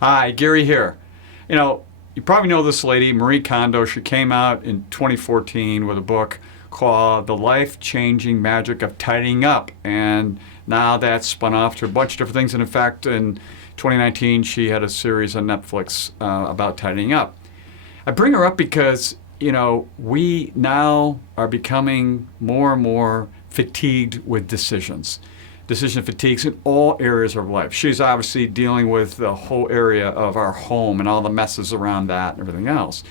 Hi, Gary here. You probably know this lady, Marie Kondo. She came out in 2014 with a book called The Life-Changing Magic of Tidying Up. And now that's spun off to a bunch of different things. And in fact, in 2019, she had a series on Netflix about tidying up. I bring her up because, we now are becoming more and more fatigued with decisions. Decision fatigues in all areas of life. She's obviously dealing with the whole area of our home and all the messes around that and everything else.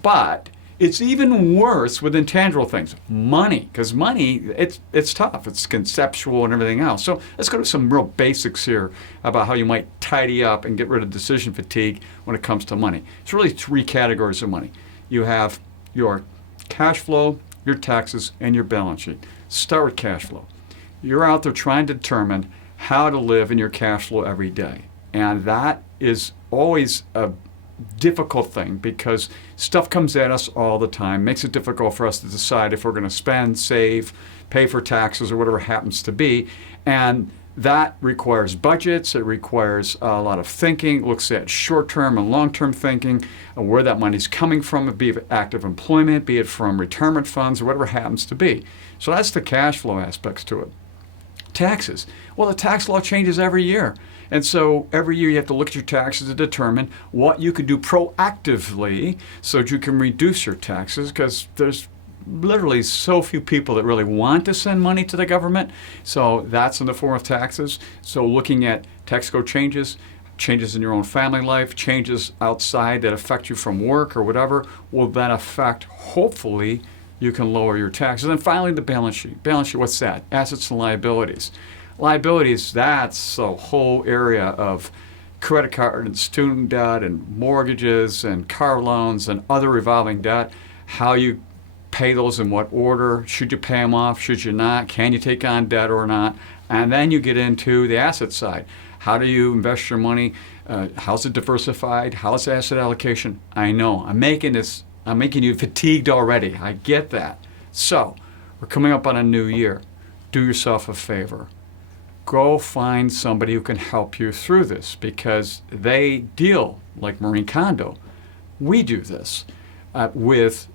But it's even worse with intangible things. Money, because money, it's tough. It's conceptual and everything else. So let's go to some real basics here about how you might tidy up and get rid of decision fatigue when it comes to money. It's really three categories of money. You have your cash flow, your taxes, and your balance sheet. Start with cash flow. You're out there trying to determine how to live in your cash flow every day. And that is always a difficult thing because stuff comes at us all the time, makes it difficult for us to decide if we're going to spend, save, pay for taxes, or whatever it happens to be. And that requires budgets, it requires a lot of thinking, it looks at short-term and long-term thinking, and where that money's coming from, be it active employment, be it from retirement funds, or whatever it happens to be. So that's the cash flow aspects to it. Taxes. Well, the tax law changes every year. And so every year you have to look at your taxes to determine what you can do proactively so that you can reduce your taxes, because there's literally so few people that really want to send money to the government. So that's in the form of taxes. So looking at tax code changes, changes in your own family life, changes outside that affect you from work or whatever, will then affect, hopefully, you can lower your taxes. And then finally, the balance sheet. Balance sheet, what's that? Assets and liabilities. Liabilities, that's a whole area of credit card and student debt and mortgages and car loans and other revolving debt. How you pay those in what order. Should you pay them off? Should you not? Can you take on debt or not? And then you get into the asset side. How do you invest your money? How's it diversified? How's asset allocation? I know, I'm making you fatigued already. I get that. So, we're coming up on a new year. Do yourself a favor. Go find somebody who can help you through this because they deal, like Marie Kondo. We do this with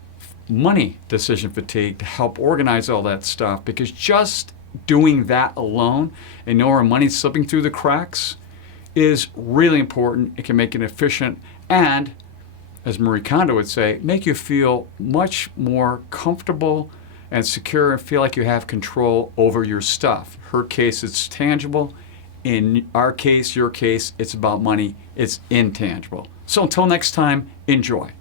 money decision fatigue to help organize all that stuff, because just doing that alone and know where money's slipping through the cracks is really important. It can make it efficient and, as Marie Kondo would say, make you feel much more comfortable and secure and feel like you have control over your stuff. Her case, it's tangible. In our case, your case, it's about money. It's intangible. So until next time, enjoy.